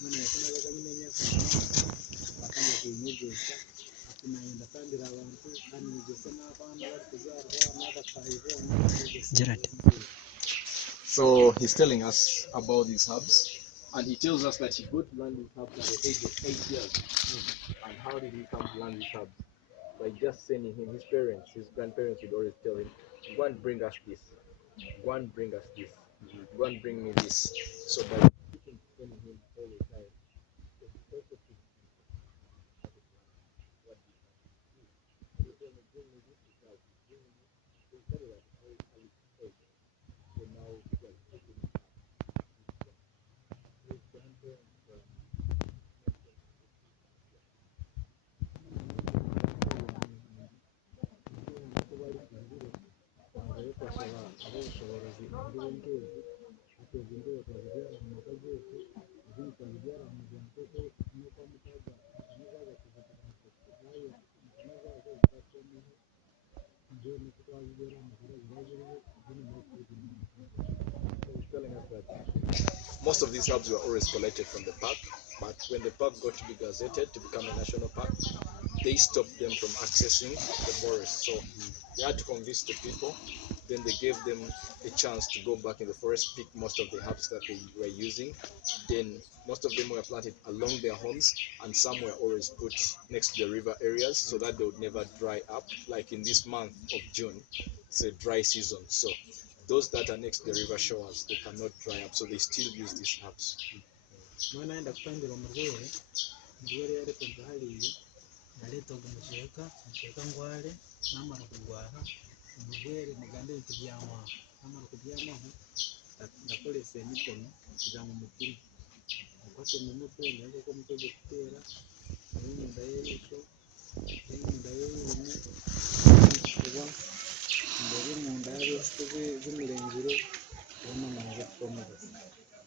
none yakonaga nyine imyaka bakanga kuyinyegeza akunaenda kandi abantu kandi nigeze n'abana bari kuzarwa n'abakayibona Gerard. So he's telling us about these herbs, and he tells us that he got to learn these herbs at the age of 8 years. And how did he come to learn these herbs? By just sending him, his parents, his grandparents would always tell him, go and bring us this, go and bring us this, go and bring me this. So by keeping sending him all the time, it also teaches him how to plan what he can do. He told me, bring me this, bring me this. So he started at a very early age. So now he has taken it up. His grandparents telling us that most of these herbs were always collected from the park, but when the park got to be gazetted to become a national park, they stopped them from accessing the forest. So they had to convince the people. Then they gave them a chance to go back in the forest, pick most of the herbs that they were using. Then most of them were planted along their homes, and some were always put next to the river areas so that they would never dry up. Like in this month of June, it's a dry season. So those that are next to the river shores, they cannot dry up, so they still use these herbs. naenda kutangira umurwere yari kumva hariya naletaga umusheka ngware namara kugwara umurwere mugande kubyama namara kubyamaho ndakoresha imitono kugira ngo mukire uko mu mutwe neza ko mutwe gutera n'imunda y'iko n'imunda y'urumwe kuba mbere mu nda y'abeswe z'umurengero w'amamaza kukomeza.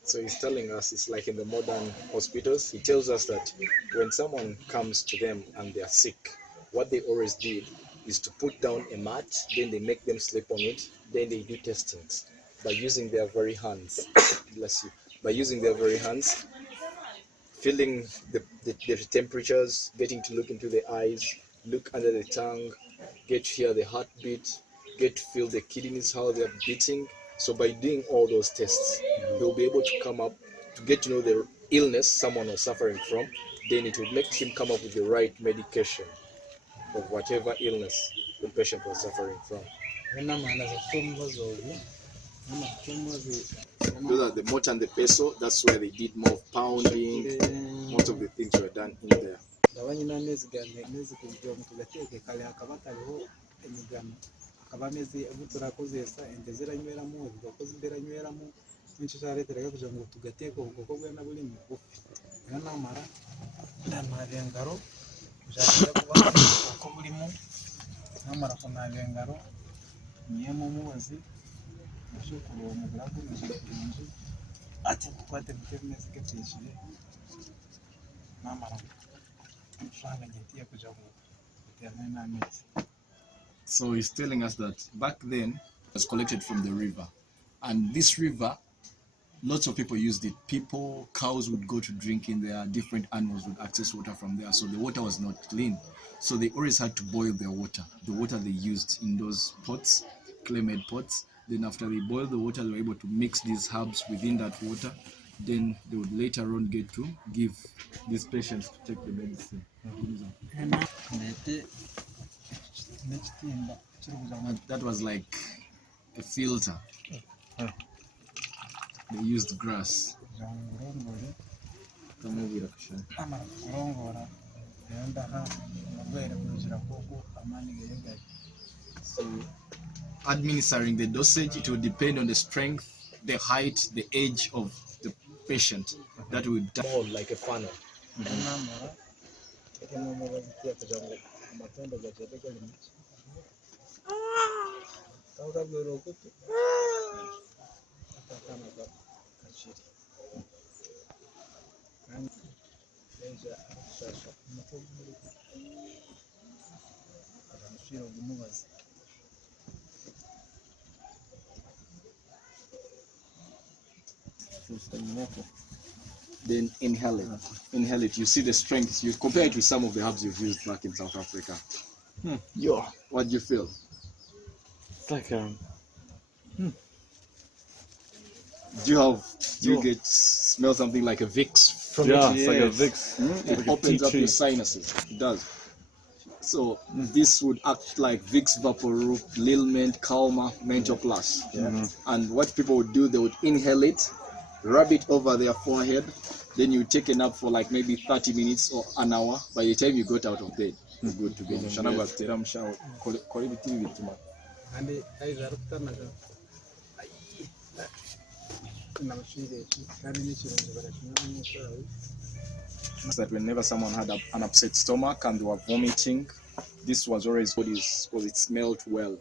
So he's telling us it's like in the modern hospitals. He tells us that when someone comes to them and they are sick, what they always did is to put down a mat, then they make them sleep on it, then they do testings by using their very hands. Bless you. By using their very hands, feeling the temperatures, getting to look into the eyes, look under the tongue, get to hear the heartbeat, get to feel the kidneys, how they're beating. So by doing all those tests, they'll be able to come up to get to know the illness someone was suffering from. Then it will make him come up with the right medication of whatever illness the patient was suffering from. Those are the mortar and the pestle. That's where they did more pounding. Most of the things were done in there. akaba ameze turakozesa ende ziranyweramo ugakoze imberanyweramo n'icyo cyareteraga kugira ngo tugateka ubwoko bwe na buri mugufi rero namara n'amabengaro ujya kuba uko burimo namara kunabengaro niyemo mubazi cyo kuroba mu burago n'inzu ati kwate biternese ketishije namara ushanga ngetiye kugira ngo biterne n'amezi. So he's telling us that back then it was collected from the river, and this river, lots of people used it. People, cows would go to drink in there, different animals would access water from there, so the water was not clean. So they always had to boil their water, the water they used in those pots, clay-made pots. Then after they boiled the water, they were able to mix these herbs within that water. Then they would later on get to give these patients to take the medicine. That was like a filter. They used grass. So administering the dosage, it will depend on the strength, the height, the age of the patient. That would mold like a funnel. then inhale it. Inhale it. You see the strength. You compare it with some of the herbs you've used back in South Africa. Yo, what do you feel? It's like Do you get smell something like a Vicks from yeah, it? it's like a Vicks. It Like a opens tea up tree. your sinuses. It does. So this would act like Vicks Vaporub, Lil Mint, Calma, Mental Plus. And what people would do, they would inhale it, rub it over their forehead, then you take a nap for like maybe 30 minutes or an hour. By the time you got out of bed, you're good to go. kandi aizarukutanaga nabashireki kandi n'ikirungo barakinywa n'icyayi. That whenever someone had an upset stomach and they were vomiting, this was always good because it smelled well.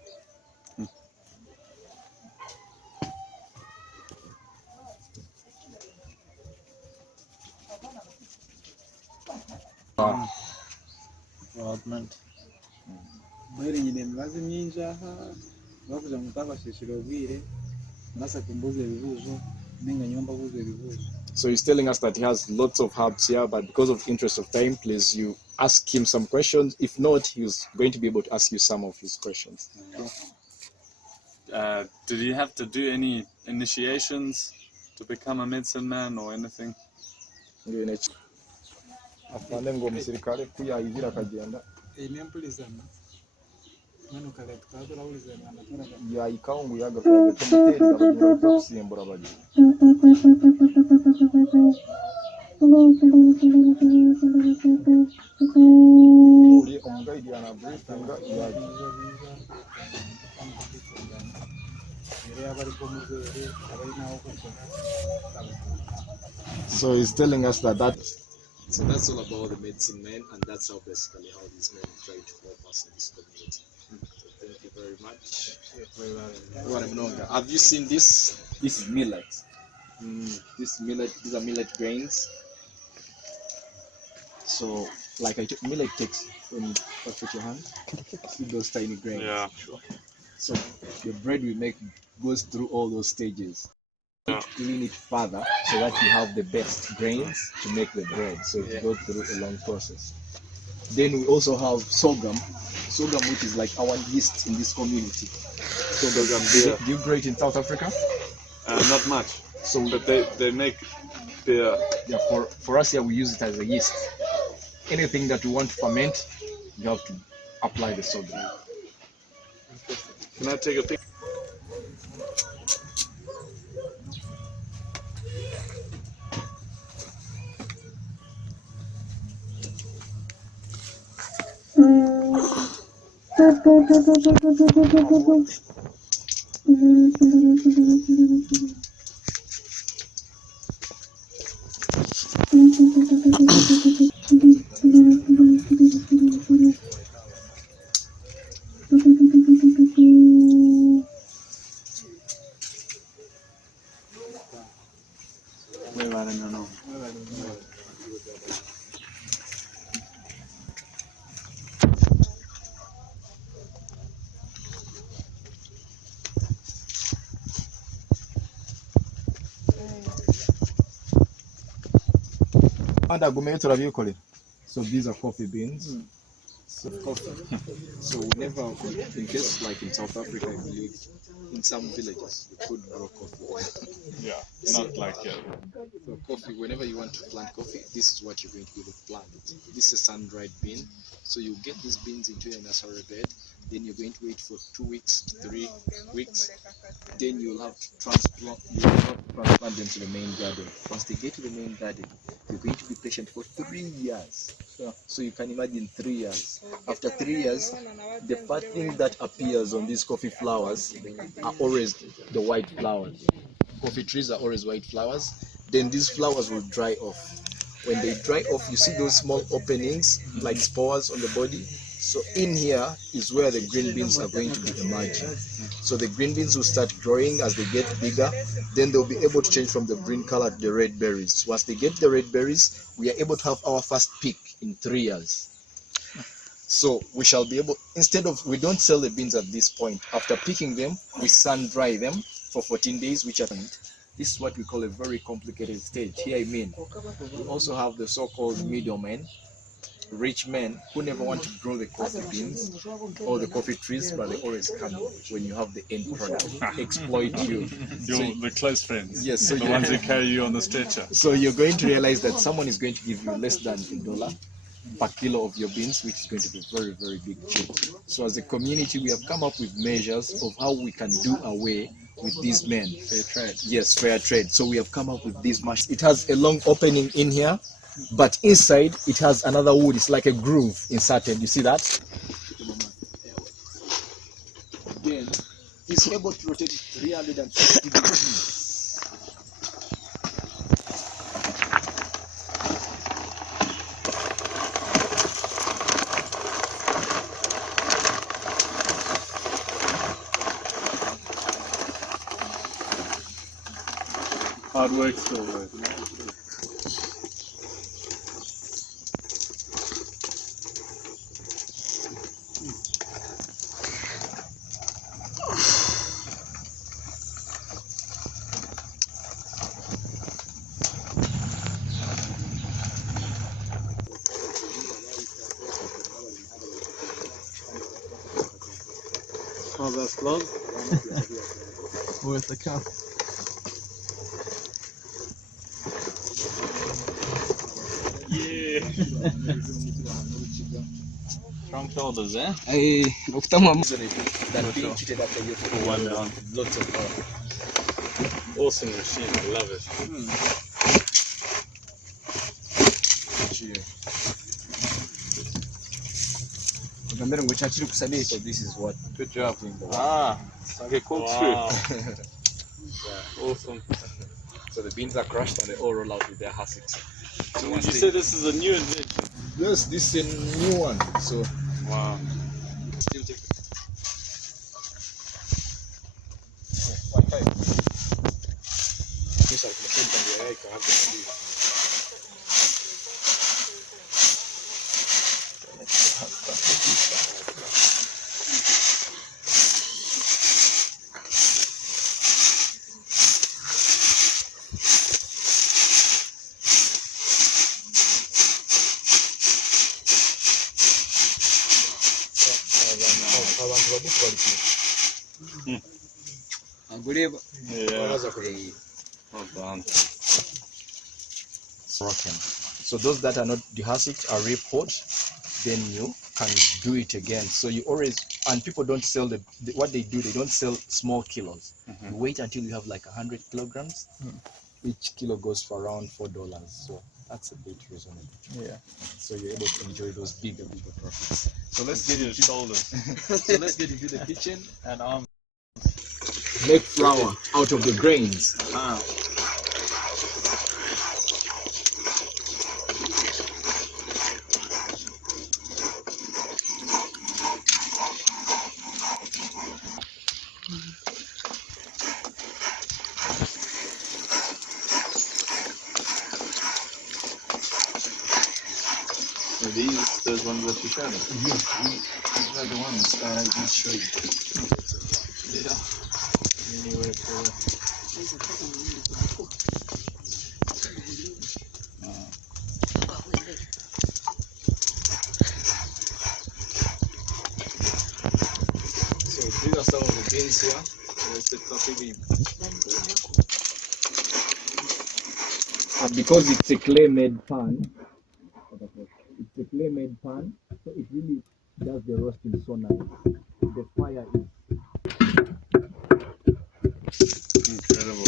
Mwere nyine emibazi myingi aha bakugira ngu utabashishira obwire mbasa kumbuza ebibuuzo ninga nyomba buuza ebibuuzo. So he's telling us that he has lots of herbs here, but because of interest of time, please you ask him some questions. If not, he's going to be able to ask you some of his questions. Did you have to do any initiations to become a medicine man or anything? Iyi n'empulizana manu kale tukaba turawulizana amatwara So he's telling us that. So that's all about the medicine men, and that's how basically how these men try to help us in this community. So thank you very much. Have you seen this? This is millet. These are millet grains. So, like millet takes when you put your hand, see those tiny grains. Yeah. So the bread we make goes through all those stages. Clean it further so that you have the best grains to make the bread. So it goes through a long process. Then we also have sorghum, which is like our yeast in this community. So do you grow it in South Africa? Not much. So, But they make beer. yeah, for us here we use it as a yeast. Anything that we want to ferment, you have to apply the sorghum. Can I take a picture? So these are coffee beans. So coffee. So whenever, in case like in South Africa, I believe in some villages you could grow coffee. Yeah, not like So coffee, whenever you want to plant coffee, this is what you're going to be able to plant. This is a sun-dried bean. So you get these beans into your nursery bed. Then you're going to wait for 2 weeks, 3 weeks. Then you'll have to transplant them to the main garden. Once they get to the main garden, you're going to be patient for 3 years. So you can imagine 3 years. After 3 years, the first thing that appears on these coffee flowers are always the white flowers. Coffee trees are always white flowers. Then these flowers will dry off. When they dry off, you see those small openings like spores on the body. So in here is where the green beans are going to be emerging. So the green beans will start growing as they get bigger. Then they'll be able to change from the green color to the red berries. Once they get the red berries, we are able to have our first pick in 3 years. So we shall be able, we don't sell the beans at this point. After picking them, we sun dry them for 14 days, which are This is what we call a very complicated stage. Here I mean, we also have the so-called middlemen, rich men who never want to grow the coffee beans or the coffee trees, but they always come when you have the end product, exploit you. The close friends. Yes, so the ones who carry you on the stretcher. So you're going to realize that someone is going to give you less than $1 per kilo of your beans, which is going to be very, very big cheap. So as a community, we have come up with measures of how we can do away with these men. Fair trade. Yes, fair trade. So we have come up with these machines. It has a long opening in here, but inside it has another wood. It's like a groove inserted. You see that? Then it's able to rotate it 360 degrees. Hard work still, though. Oh, that's close. Worth the cup. Yeah. Strong shoulders, eh? That being cheated after you For one down. lots of power. Awesome machine, I love it. So this is what. Good job. Ah, like a corkscrew. Wow. Awesome. So the beans are crushed and they all roll out with their hussets. So would you say this is a new invention? Yes, this is a new one. So Wow. still take it. Yeah. Well done. Broken. So those that are not dehusked are re-poured, then you can do it again. So you always, and people don't sell what they do, they don't sell small kilos. You wait until you have like 100 kilograms. Each kilo goes for around $4. So that's a bit reasonable. Yeah. So you're able to enjoy those bigger profits. So let's get your shoulders. So let's get into the kitchen. And arms. Make flour out of the grains. Ah. Are these those ones that you showed us? These are the ones that I can show you. Yeah. Anyway, for so these are some of the beans here. There's the coffee bean. And because it's a clay-made pan, so it really does the roasting so nice. The fire is Incredible.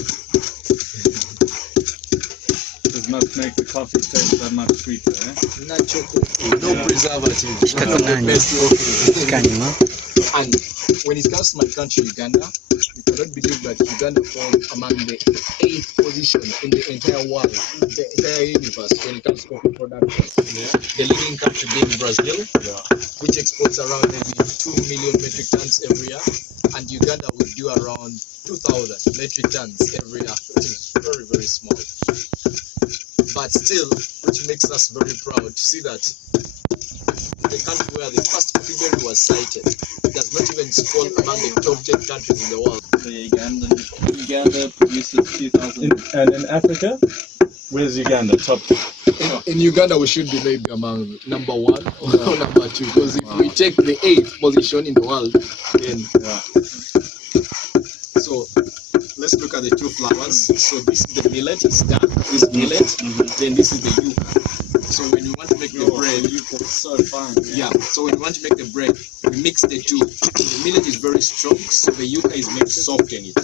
Does not make the coffee taste that much sweeter, eh? natural coffee, no preservatives. One of the best coffee. And when it comes to my country, Uganda, you cannot believe that Uganda falls among the 8th position in the entire world, the entire universe when it comes to coffee production. Yeah. The leading country being Brazil, which exports around maybe 2 million metric tons every year, and Uganda would do around 2,000 metric tons every year, which is very, very small. But still, which makes us very proud to see that the country where the first coffee berry was sighted does not even fall among the top 10 countries in the world. Uganda produces 2,000. And in Africa, where's Uganda? Top. In Uganda, we should be maybe among number 1 or number 2, because if we take the 8th position in the world, then so let's look at the 2 flowers. So this is the millet, it's dark. This millet, then this is the yuca. So when you want to make the bread, Yuca is so fine. yeah. So when you want to make the bread, we mix the 2. The millet is very strong, so the yuca is made soft in it.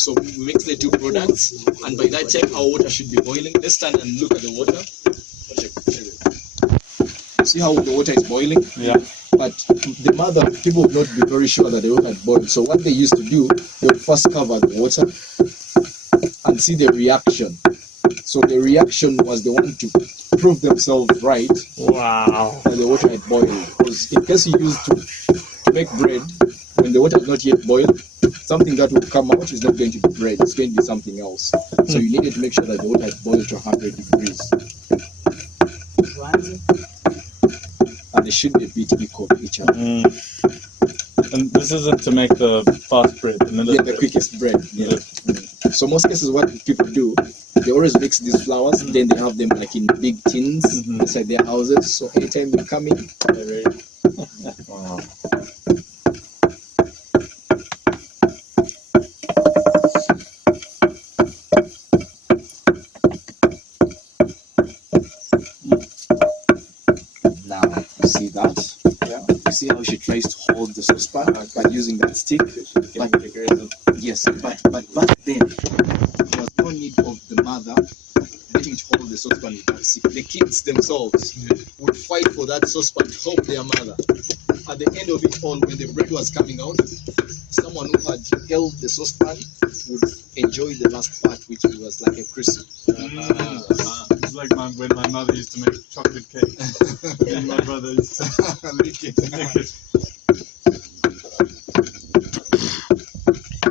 So we mix the 2 products, and by that time our water should be boiling. Let's stand and look at the water. See how the water is boiling? Yeah. But the mother, people would not be very sure that the water had boiled. So what they used to do, they would first cover the water and see the reaction. So the reaction was the one to prove themselves right. Wow. That the water had boiled. Because in case you used to make bread, when the water is not yet boiled, something that will come out is not going to be bread, it's going to be something else. So you needed to make sure that the water had boiled to 100 degrees. And they should be a bit equal to each other. And this isn't to make the fast bread, The quickest bread. Yeah. So most cases, what people do, they always mix these flours, then they have them like in big tins inside their houses. So anytime they come in, they're ready. Wow. Now you see that? Yeah. You see how she tries to hold the saucepan by using that stick? Yes, but back then there was no need of the mother getting to hold the saucepan with that stick. The kids themselves would fight for that saucepan to help their mother. At the end of it all, when the bread was coming out, someone who had held the saucepan would enjoy the last part, which was like a crisp. It's like when my mother used to make chocolate cake. And my brother used to lick it.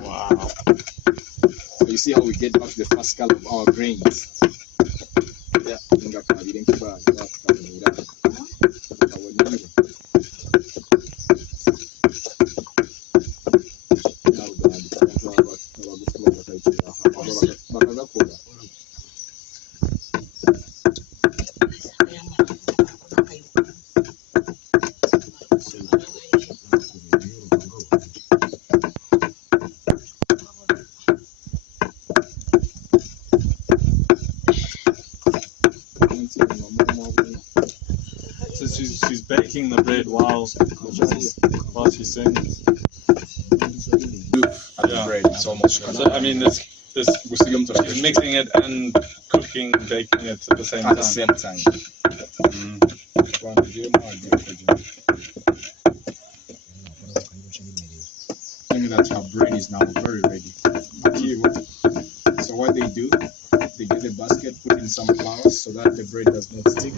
Wow. So you see how we get back the first color of our grains. Yeah. So she's baking the bread while she's doing this. The bread, it's almost So I mean, she's mixing it and cooking, baking it at the same at time. the same time. Meaning that our bread is now very ready. So what they do, they get the basket, put in some flour so that the bread does not stick.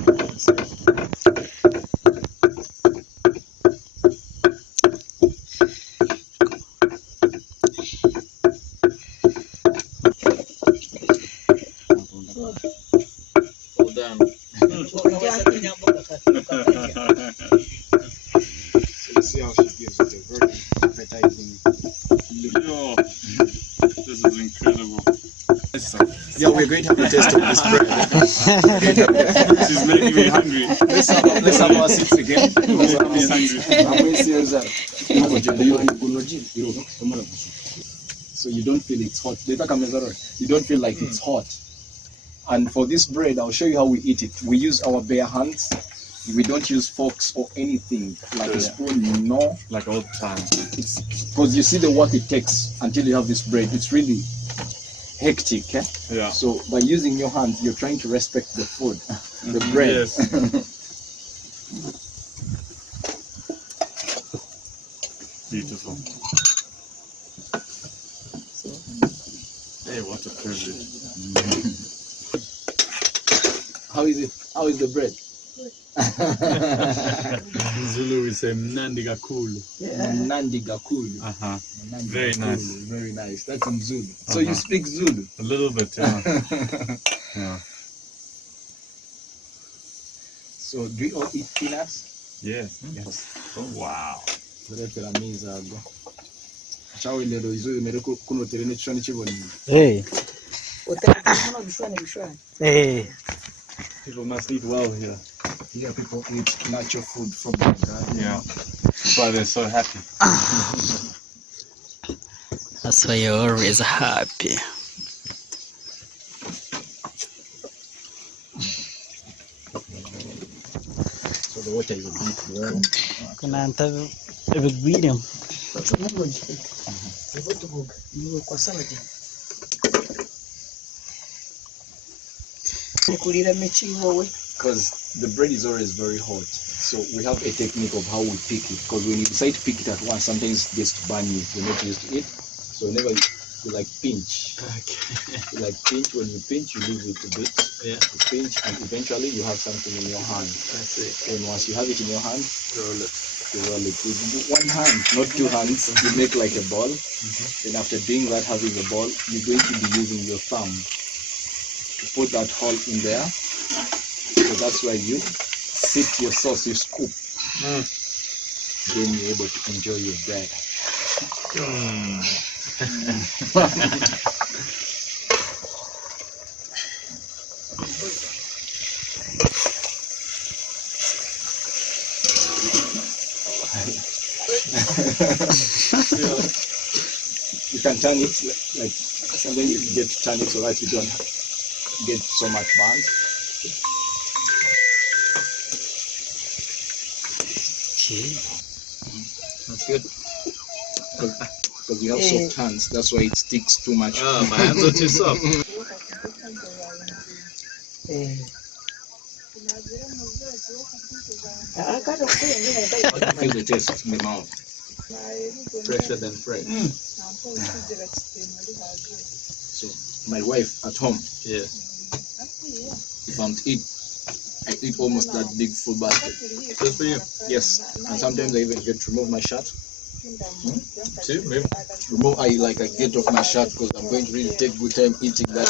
Well done. So you see how she gives it a very appetizing look. Oh, this is incredible. Yeah, we're going to have a taste of this bread. She's making me hungry. Let's have our seats again. Making me hungry. So you don't feel it's hot. You don't feel like it's hot. And for this bread, I'll show you how we eat it. We use our bare hands. We don't use forks or anything like a spoon. No, Like all the time. it's because you see the work it takes until you have this bread. It's really hectic. Eh? Yeah. So by using your hands, you're trying to respect the food, the bread. Yes. Beautiful. Hey, what a privilege. How is it? How is the bread? In Zulu we say mnandi kakhulu. Nandi Gakulu. Very nice. Very nice. That's in Zulu. So you speak Zulu? A little bit, yeah. Yeah. So do you all eat peanuts? Yes. Yes. Oh, wow. Ciao lero izo mere kuno terene chishoni chiboni. People must eat well here. Here people eat natural food from the garden. Yeah. That's why they're so happy. That's why you're always happy. So the water is a bit warm. Kunanta ebigwiremu. Because the bread is always very hot. So we have a technique of how we pick it. Because when you decide to pick it at once, sometimes it gets to burn you if you're not used to it. So whenever you like pinch. You like pinch. When you pinch, you leave it a bit. Yeah. You pinch, and eventually you have something in your hand. That's it. And once you have it in your hand, Roll it. you roll it with one hand, not two hands. You make like a ball. Then after doing that, having a ball, you're going to be using your thumb to put that hole in there. So that's where you sip your sauce, you scoop. Then you're able to enjoy your bread. You can turn it like sometimes you get to turn it so that you don't get so much burnt. That's good. Because you have soft hands, that's why it sticks too much. Oh, my hands are too soft. Feel the taste in the mouth. Fresher than fresh. So my wife at home, Yeah. if I'm to eat, I eat almost that big full basket. Good for you. Yes, and sometimes I even get to remove my shirt. Too, maybe. I get off my shirt because I'm going to really take good time eating that.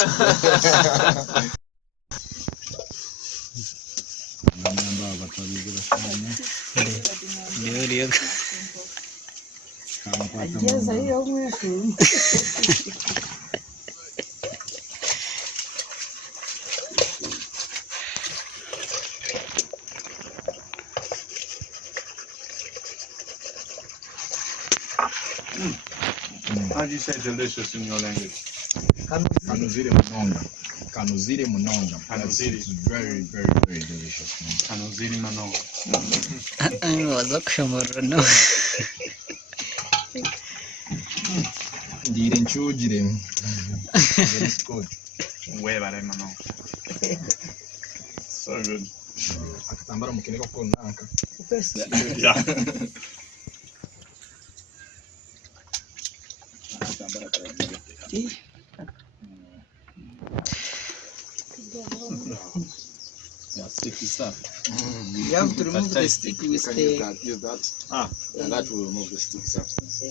How do you say delicious in your language? Kanuzire munonga. Kanuzire munonga. Kanuzire. It's very, very, very delicious. Kanoziri mano. Waza kushomora no. Ndire nchujire. It's good. Webare mano. So good. Akatambara mukeneka ko nanka. Yeah. Akatambara karagira. Yeah, sticky stuff. You have to remove the stick with Can the. use that. Ah. And that will remove the sticky substance.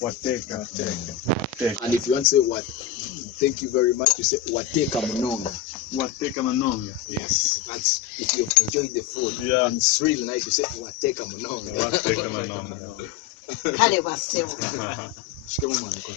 Wateka. And if you want to say what, thank you very much, you say wateka munonga. Wateka manonga. Yes, that's if you've enjoyed the food. Yeah. And it's really nice. You say wateka munonga. Wateka manonga. Kale basebo. Shikamo mwana kwa.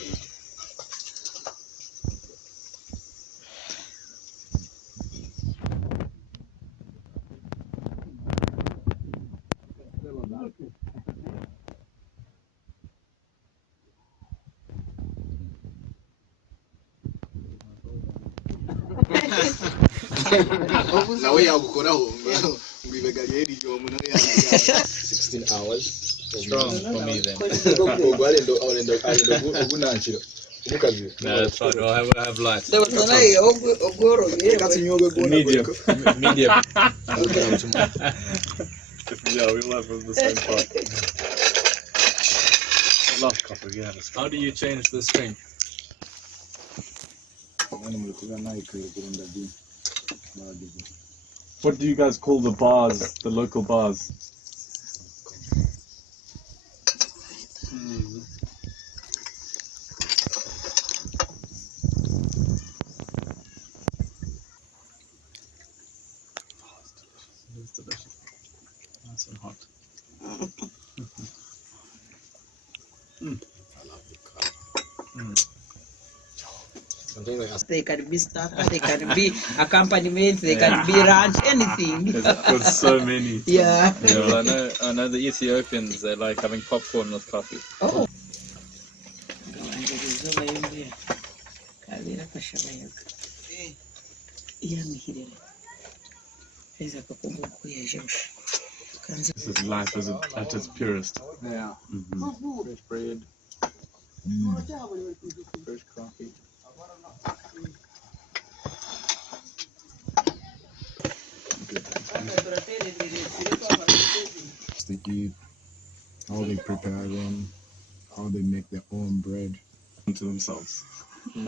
Nawe yagukoraho ngibegaliye iriyo muno ya 16 hours. Strong for me then. Ogunanchiro. Umukazi. No, that's fine. I'll have light. Medium. Medium. Yeah, we love the same part. I love copper, yeah. How do you change the strength? What do you guys call the bars, the local bars? It's delicious. Nice and hot. Something like They can be starter, they can be accompaniment, they can be ranch, anything. There's so many. Yeah. Yeah, well, I know the Ethiopians, they like having popcorn with coffee. Oh. This is life at its purest. Yeah. Mm-hmm. Fresh bread. Fresh coffee. They eat, how they prepare them, how they make their own bread. To themselves. Which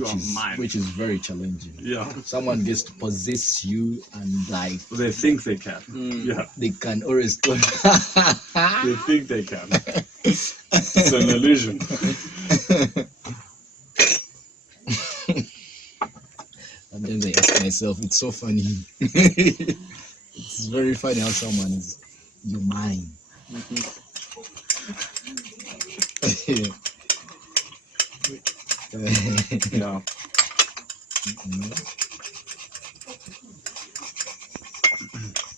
are is, mine. which is very challenging. Yeah. Someone gets to possess you and like They think they can. Yeah. they can always go. They think they can. It's an illusion. And then they ask myself, it's so funny. It's very funny how someone is, you're mine. Yeah.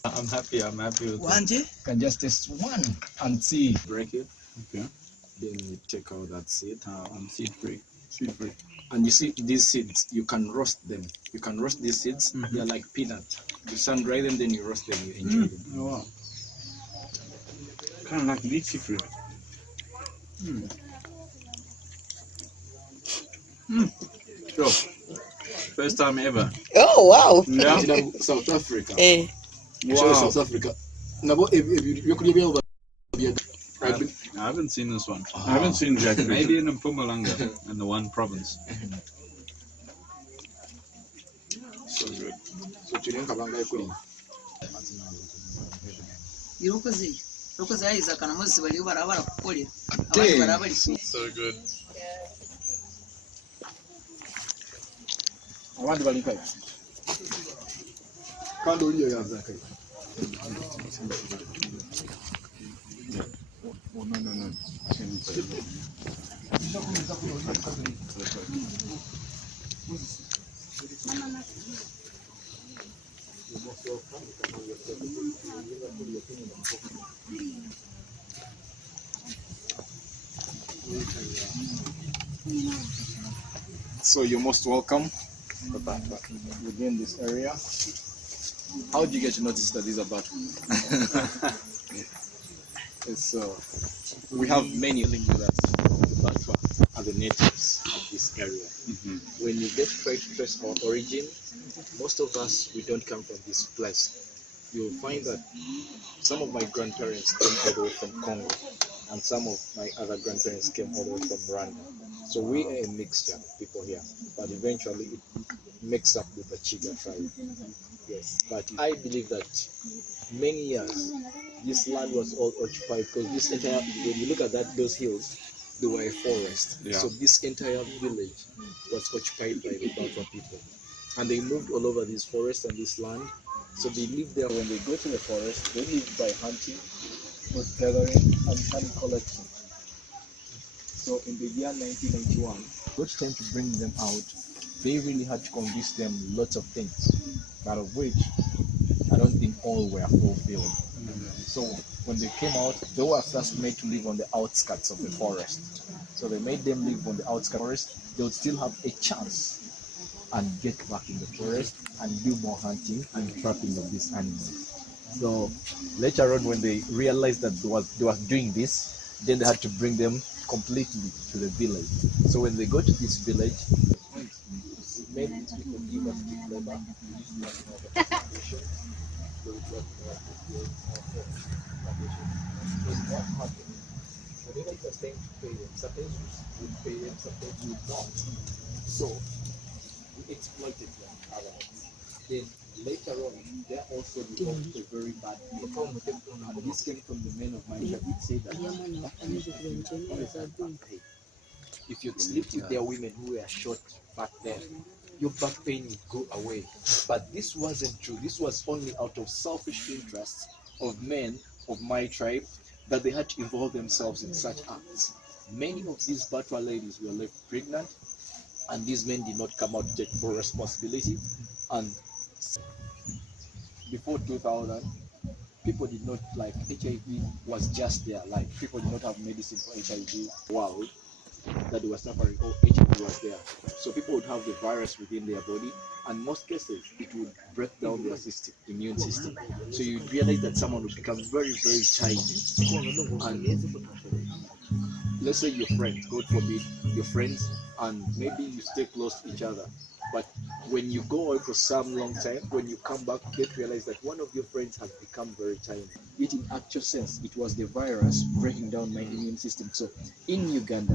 I'm happy with One day? Can just taste one and see. break it, Okay. then you take out that seed. I'm seed free. Seed free. And you see these seeds, you can roast them. You can roast these seeds. They're like peanut. You sun dry them, then you roast them. You enjoy them. Oh wow. Kind of like lychee fruit. Sure. First time ever. Oh, wow. Yeah. South Africa. Eh. Wow. Wow. South Africa. Nabo, you could be able I haven't seen this one. I haven't seen jackfruit. Maybe in Mpumalanga, in the one province. So good. So today, Kabanga kuri. Lokoze ayiza kana muzi bali barabara kukolera. Abandi barabara So good. Abandi bali kai. Kandi oliyo yaza kai. Oh no. So you're most welcome within this area. How did you get to notice that these are battle? We have many living with us. The Batwa are the natives of this area. When you get to trace our origin, most of us, we don't come from this place. You'll find that some of my grandparents came all the way from Congo, and some of my other grandparents came all the way from Rwanda. So we are a mixture of people here, but eventually it mixes up with the Chiga tribe. Yes, but I believe that many years this land was all occupied because this entire, when you look at those hills, they were a forest. Yeah. So this entire village was occupied by the Batwa people, and they moved all over this forest and this land. So they lived there. When they go to the forest, they live by hunting, food gathering, and honey collecting. So in the year 1991, which time to bring them out, they really had to convince them lots of things, out of which I don't think all were fulfilled. So when they came out, they were first made to live on the outskirts of the forest. So they made them live on the outskirts of the forest. They would still have a chance and get back in the forest and do more hunting and trapping of these animals. So later on, when they realized that they was doing this, then they had to bring them completely to the village. So when they go to this village, it made these people give us cheap labor. What happened? Whenever it was time to pay them, sometimes we would pay them, sometimes we would not. So we exploited them otherwise. Then later on, they also developed a very bad deal. And this came from the men of mine that would say that if you sleep with their women who were shot back then, your back pain would go away. But this wasn't true. This was only out of selfish interests of men of my tribe that they had to involve themselves in such acts. Many of these Batwa ladies were left pregnant, and these men did not come out to take full responsibility. And before 2000, people did not, like, HIV was just there. Like, people did not have medicine for HIV. Wow, that they were suffering, or HIV was there. So people would have the virus within their body, and most cases it would break down their system, immune system. So you realize that someone would become very, very tiny. And let's say your friends, God forbid, your friends, and maybe you stay close to each other. But when you go away for some long time, when you come back, you get to realize that one of your friends has become very tiny. It, in actual sense, it was the virus breaking down my immune system. So in Uganda,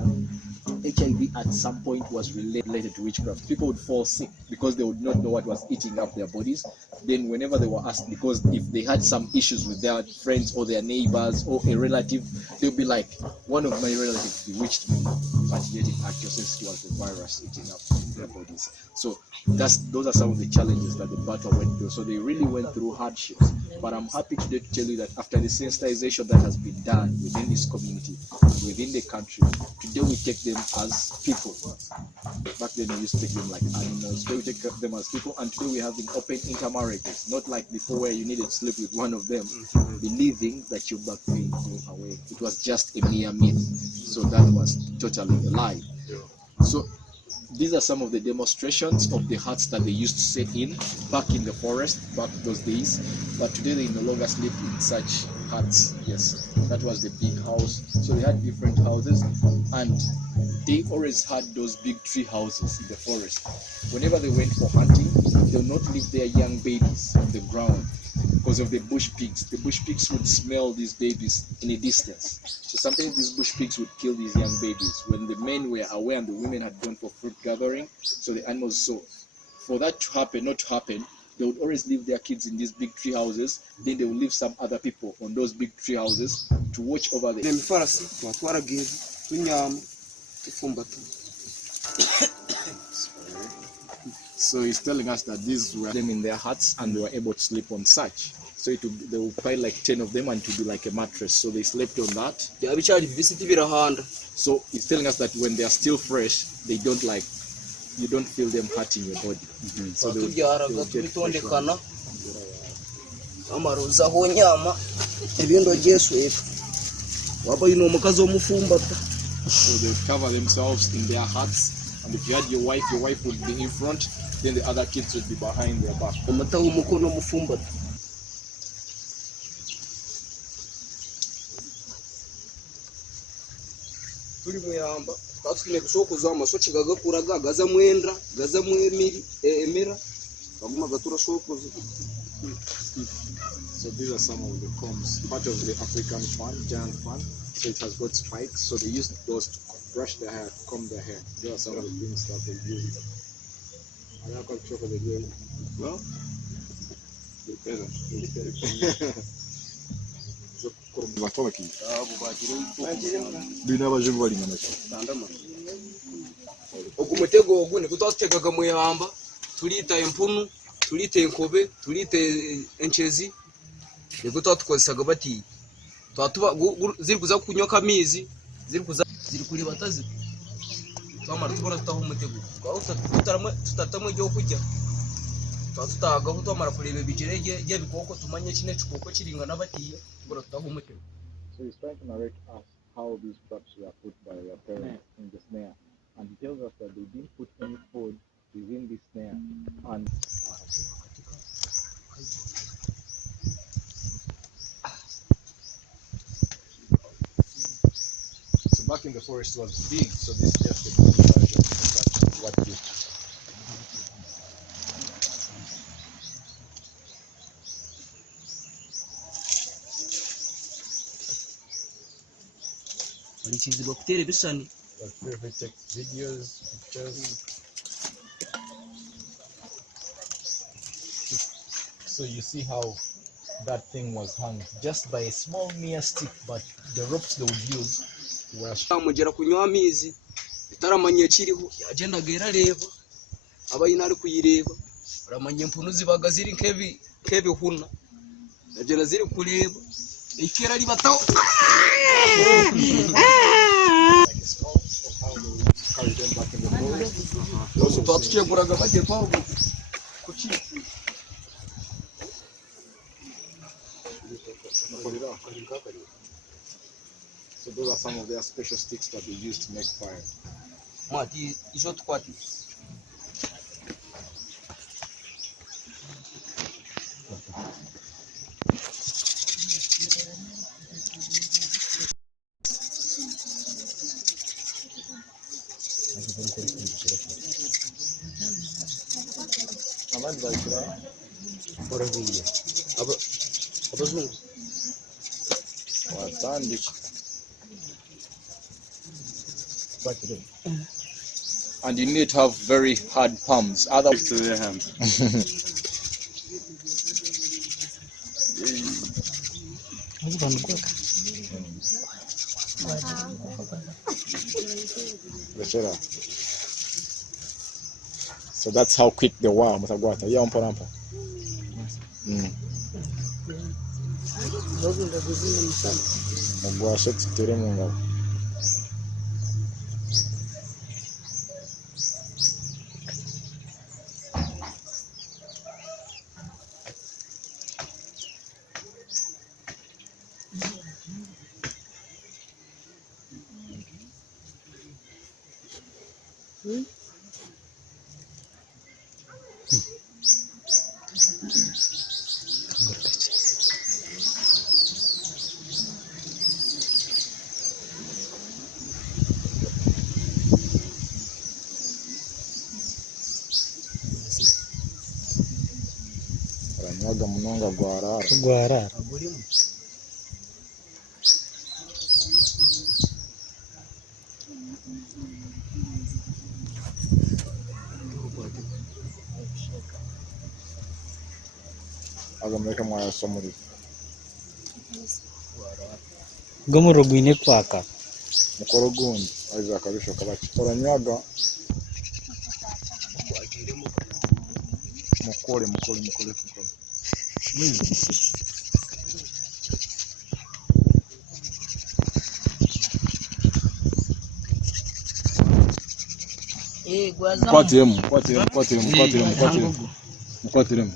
HIV at some point was related to witchcraft. People would fall sick because they would not know what was eating up their bodies. Then whenever they were asked, because if they had some issues with their friends or their neighbors or a relative, they'll be like, one of my relatives bewitched me. But yet in actual sense, it was the virus eating up their bodies. So those are some of the challenges that the battle went through. So they really went through hardships. But I'm happy today to tell you that after the sensitization that has been done within this community, within the country, today we take them as people. Back then we used to take them like animals. Today we take them as people, and today we're having open intermarriages. Not like before where you needed to sleep with one of them, believing that your back pain will go away. It was just a mere myth. So that was totally a lie. So these are some of the demonstrations of the huts that they used to set in back in the forest, back those days. But today they no longer sleep in such huts. Yes, that was the big house. So they had different houses, and they always had those big tree houses in the forest. Whenever they went for hunting, they would not leave their young babies on the ground because of the bush pigs. The bush pigs would smell these babies in a distance. So sometimes these bush pigs would kill these young babies when the men were aware and the women had gone for fruit gathering. So the animals saw. For that to happen, not to happen, they would always leave their kids in these big tree houses. Then they would leave some other people on those big tree houses to watch over them. So he's telling us that these were them in their huts and they were able to sleep on such. So they would pile like 10 of them and to be like a mattress. So they slept on that. So he's telling us that when they are still fresh, they don't like, you don't feel them hurting your body. So they would get fresh ones. So they would cover themselves in their huts. And if you had your wife would be in front, then the other kids would be behind their back. So these are some of the combs, part of the African fan, giant fan. So it has got spikes, so they use those to brush their hair, comb their hair. These are some of the things that they use. I'm not quite sure for the girl. Well, Ogumutego ogune kutwategaga mu ihamba tulita empunu tulita enkobe tulita enchezi niko twatukozesaga bati twatuba ziri kuza kunyoka amizi ziri kuri batazi twamara tubona tutaho umutego tutatamwe ryo kujya twatutagaho twamara kureba bigerege ye bikoko tumanye kine cikoko kiringana batiye tubona tutaho umutego. So he's trying to narrate us how these traps were put by their parents in the snare. And he tells us that they didn't put any food within the snare. And so back in the forest was big, so this is just a big version of what you. Alichizibwa kutere bisani. We take videos, pictures. So you see how that thing was hung just by a small mere stick, but the ropes they would use were amugera kunywa amizi bitaramanye kiriho agenda gera reba abayina ari kuyireba baramanye impunu zibaga ziri kebi huna agenda ziri kureba ikera ribataho carry them back in the forest. Also, twatucheguraga bajje pabo kuki. So those are some of their special sticks that they use to make fire. Mati, iso tukwati. Abandi bayishyira Baravuye. Abazungu. watandika. And you need to have very hard palms. Otherwise, To their hands. So that's how quick they were. Mutagwata. Yeah, mporampa. Mugwashe tutere mu ngabo. Aranywaga munonga gwarara. Gwarara. Agamureka mwayasomuri. Gomuro gwine kwaka. Mukoro gundi aiza akarusho kabaki. Oranywaga mukore. Gwaza. Mukwatiremu.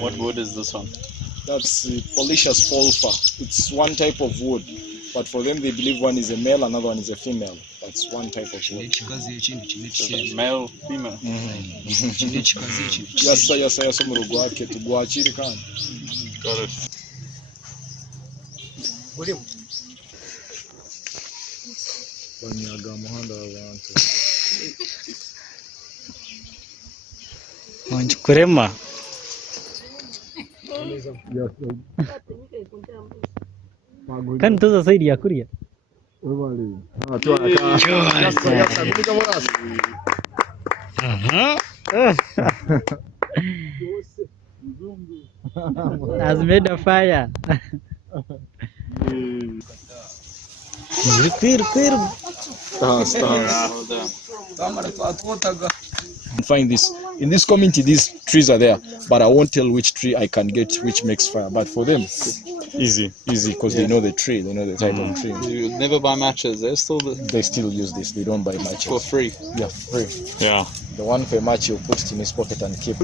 What wood is this one? That's Polychus fulva. It's one type of wood, but for them they believe one is a male, another one is a female. That's one type of wood. Male, female. Yasa murugwake tugwakiri kandi. Got it. Banyaga muhanda w'abantu. Wanjikurema. Kan tuza saidi ya kuria. Has made a fire. Find this. In this community, these trees are there, but I won't tell which tree I can get which makes fire. But for them, easy, because they know the tree, they know the type of tree. You never buy matches. They still use this. They don't buy matches for free. Yeah, free. Yeah. The one for a match, you put it in his pocket and keep.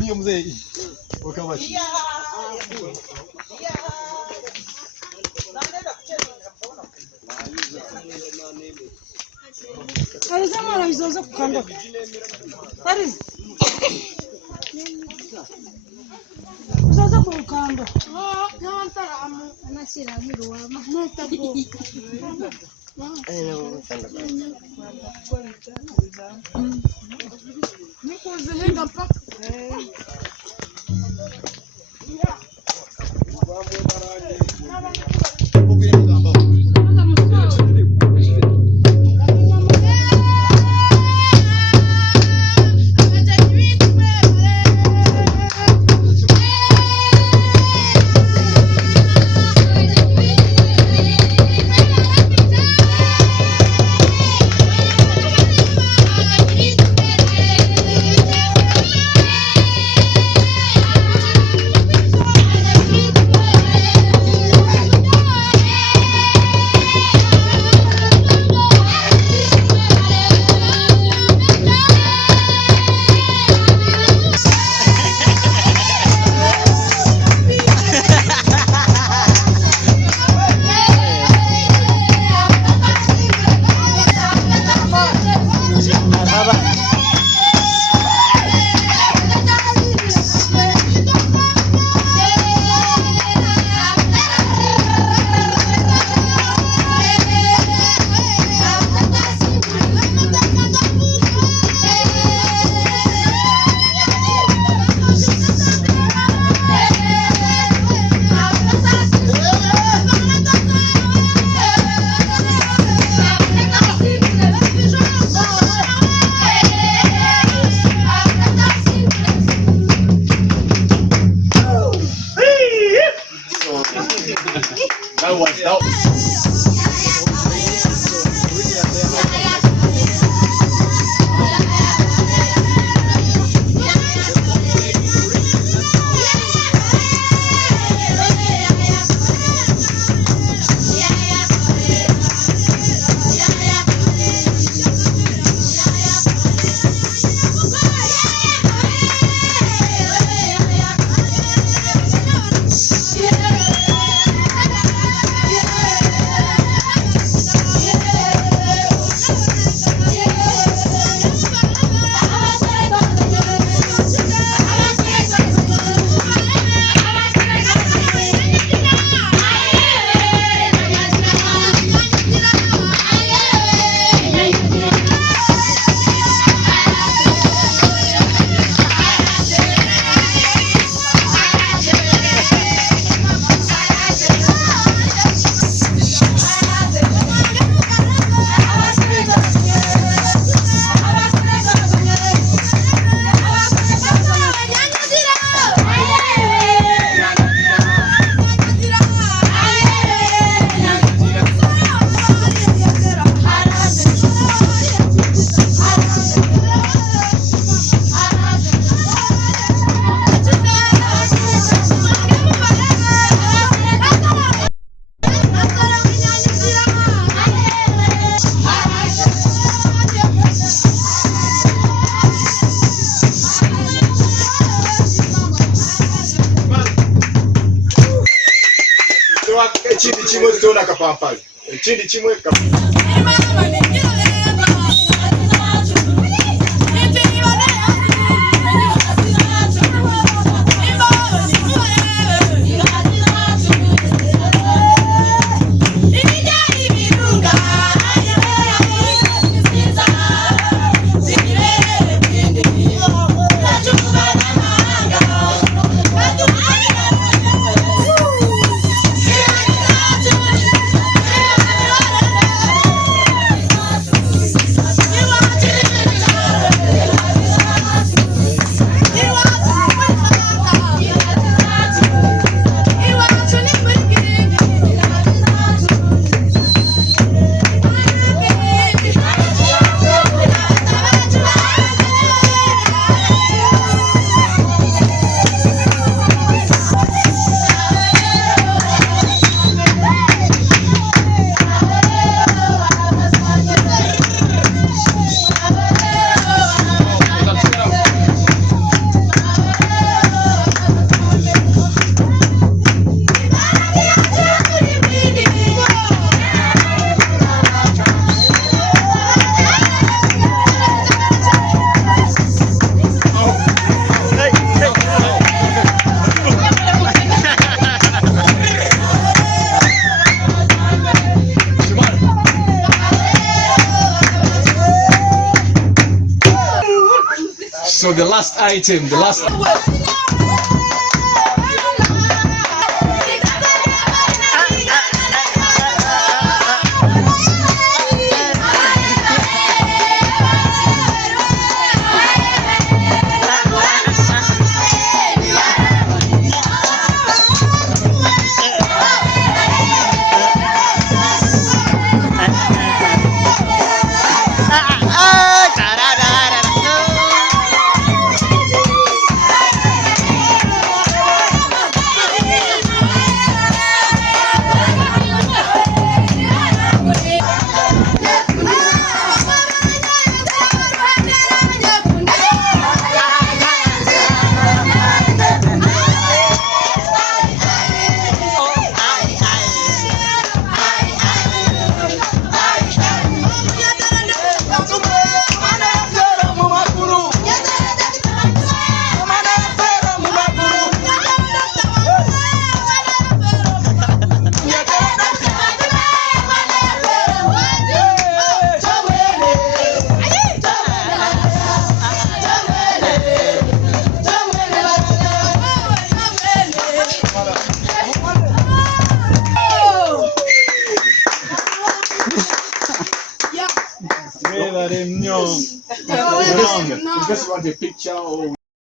Ekindi kimwe tutona kapampali. Ekindi kimwe So the last item, you just want a picture or